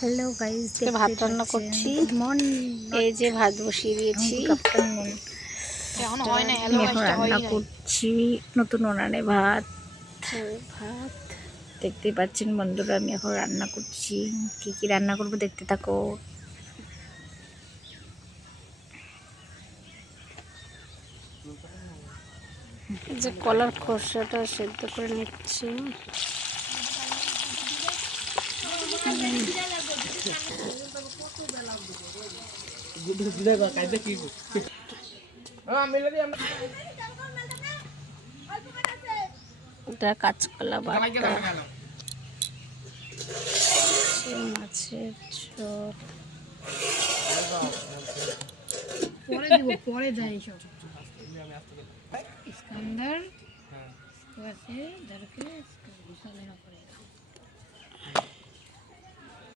Hello guys, ভাত রান্না করছি। এই যে ভাত বসিয়ে দিয়েছি। রান্না করছি নতুন উনানে ভাত। দেখতে পাচ্ছেন বন্ধুরা, আমি এখন রান্না করছি। কি কি রান্না করবো দেখতে থাকো। যে কলার খোসাটা সেদ্ধ করে নিচ্ছি। এটা কাঁচকলা বাটা, মাছের ঝোল। পরে দেয় সব ইস্কান্দার